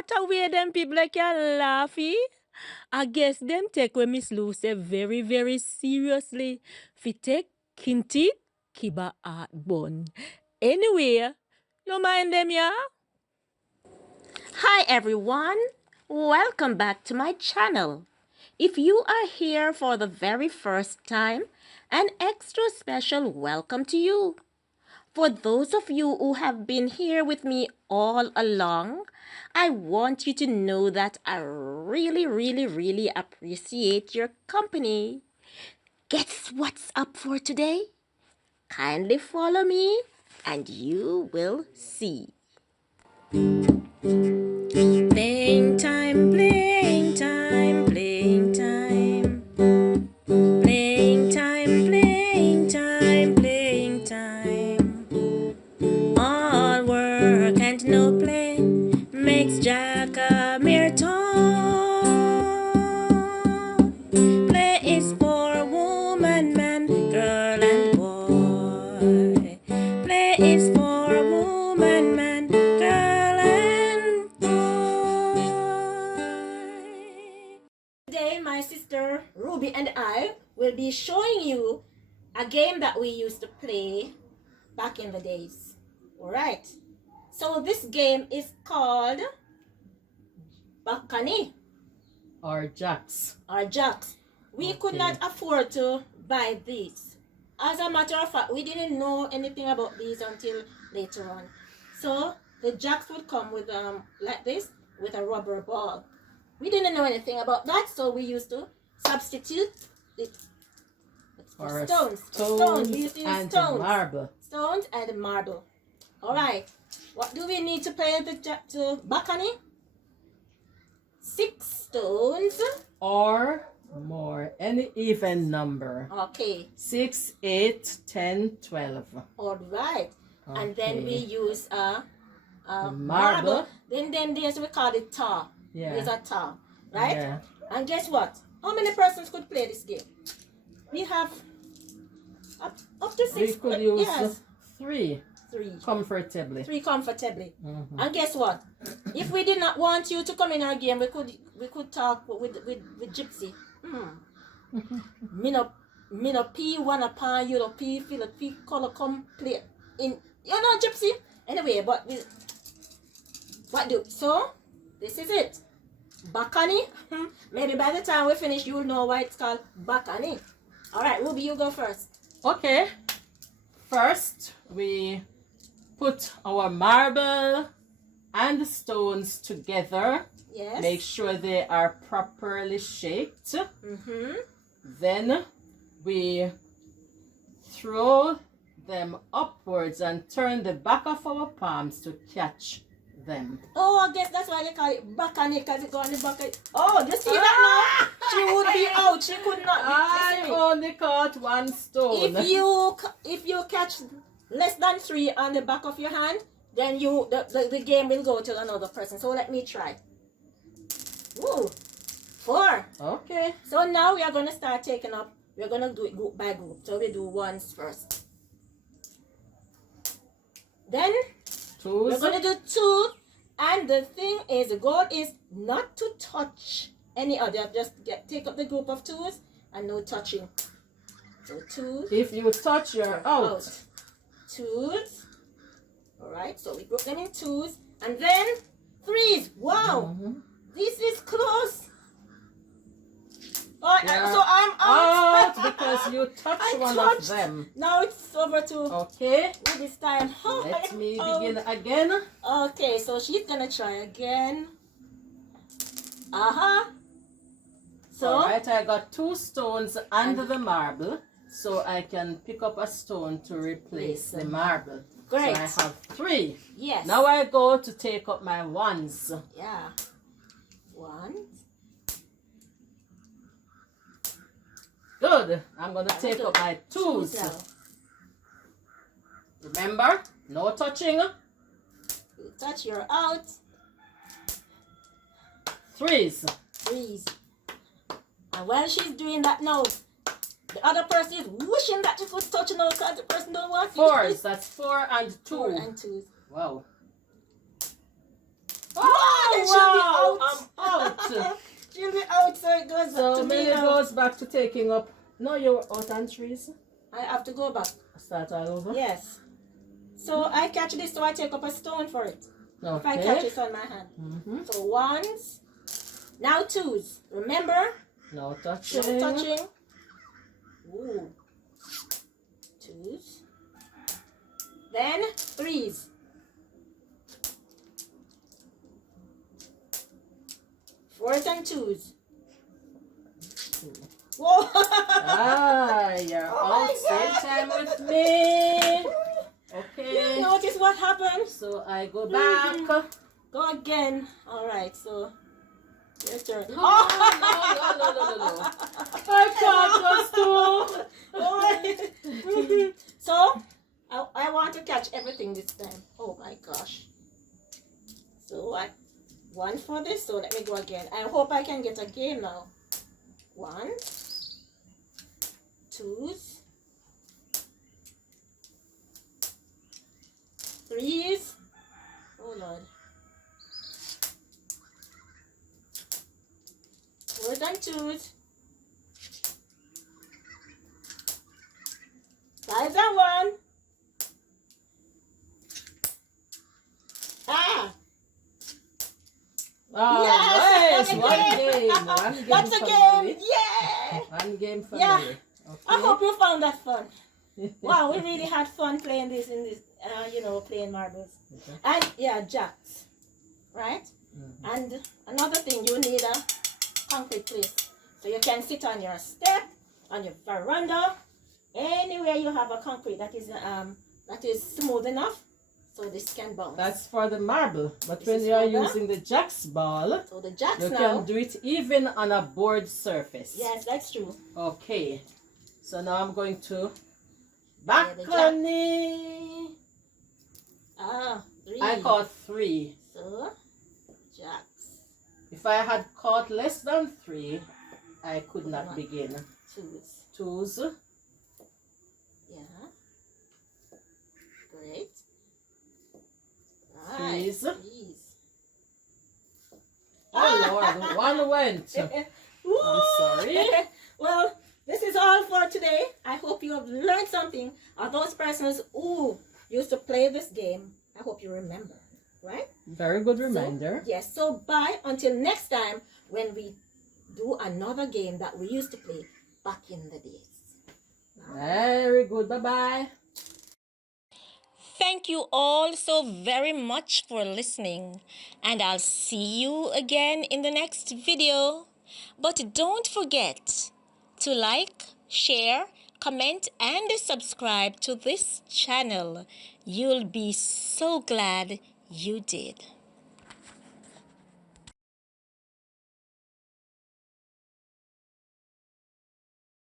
what a way them people can laugh, eh? I guess them take when Miss Lou say very, very seriously. Fi take kinti, kiba heart bun. Anyway, no mind them, yeah? Hi everyone, welcome back to my channel. If you are here for the very first time, an extra special welcome to you. For those of you who have been here with me all along, I want you to know that I really appreciate your company. Guess what's up for today? Kindly follow me and you will see. Playing time, playing time, playing time. Playing time, playing time, playing time. All work and no play makes Jack a mere toy. Play is for woman, man, girl and boy. Play is for woman, man, girl and boy. Today, my sister Ruby and I will be showing you a game that we used to play back in the days. Alright, so this game is called Backanie Or jacks. or Jacks. We could not afford to buy these. As a matter of fact, we didn't know anything about these until later on. So the Jacks would come with like this with a rubber ball. We didn't know anything about that, so we used to substitute it for stones. We used to use and stones. marble. Stones and marble. Alright. What do we need to play to Backanie? 6 stones. Or more. Any even number. Okay. 6, 8, 10, 12. Alright. And then we Okay. use a marble. marble. Then there's we call it tar. Yeah. There's a tar. Right? Yeah. And guess what? How many persons could play this game? We have up to 6. We could use yes. 3 3. comfortably. 3 comfortably. Mhm. And guess what? If we did not want you to come in our game, we could talk with Gypsy. Me no pee one upon you, no pee feel a pee color come play in Gypsy. Anyway, but what do so? This is it. Backanie. Maybe by the time we finish, you'll know why it's called Backanie. All right, Ruby, you go first. Okay. First, we put our marble and the stones together. Yes. Make sure they are properly shaped. Then we throw them upwards and turn the back of our palms to catch them. Oh, I guess that's why they call it Backanie, because it go on the back. Oh, you see that now? She would be out. She could not be. I only caught 1 stone. If you catch less than 3 on the back of your hand, then the game will go to another person. So let me try. Woo, 4. Okay. So now we are gonna start taking up. We're gonna do it group by group. So we do ones first. Then 2s. we're gonna do 2. And the thing is, the goal is not to touch any other. Just take up the group of 2s and no touching. So 2. If you touch, you're out. 2s. Alright, so we group them in 2s. And then 3s. Wow! This is close. Oh, Yeah. so I'm out. Because you touched I one touched. of them. Now it's over to Okay. this time. Oh, Let me oh. begin again. Okay, so she's gonna try again. So Alright, I got 2 stones under the marble, so I can pick up a stone to replace the marble. Great. So I have 3. yes. Now I go to take up my 1s. Yeah. 1. Good. I'm gonna take up my 2s. now. Remember, no touching. You touch, you're out. 3s. 3s. And while she's doing that now, the other person is wishing that she could touch now because the person don't want it. 4s. That's 4 and 2. 4 and 2s. Wow. Oh, it should it goes So to me Millie now. goes back to taking up. No, you're out on trees. I have to go back. Start all over. Yes. So I catch this, so I take up a stone for it. Okay. If I catch it on my hand. So ones. Now twos. Remember? No touching. No touching. Ooh. Twos. Then threes. Fours and twos. Whoa! You're Oh my out same God. time with me. Okay. You notice what happened? So I go back. Go again. Alright, so your turn. No. I can't just do. Oh. So I want to catch everything this time. Oh my gosh. So I one for this, so let me go again. I hope I can get a game now. One, twos, threes. Oh Lord. Fours and twos. Fives and one. Ah! Oh, Yes, yes, one one game. game. One game. That's a for game! Millie. Yeah! One game for Yeah. Millie. I Okay. hope you found that fun. Wow, we really had fun playing this playing marbles. Okay. And yeah, jacks, right? And another thing, you need a concrete place. So you can sit on your step, on your veranda, anywhere you have a concrete that is smooth enough, so this can bounce. That's for the marble. But This when is you are for the- using the jacks ball, So the jacks you now. can do it even on a board surface. Yes, that's true. Okay. So now I'm going to Yeah, the jack. Backanie. Three. I caught 3. So jacks, If I had caught less than 3, I could not begin. twos. Twos. Yeah. Great. Threes. Threes. Oh Lord, one went. I'm sorry. Well, this is all for today. I hope you have learned something. Are those persons who used to play this game? I hope you remember, right? Very good reminder. Yes. So bye until next time when we do another game that we used to play back in the days. Very good. Bye-bye. Thank you all so very much for listening, and I'll see you again in the next video. But don't forget to like, share, comment, and subscribe to this channel. You'll be so glad you did.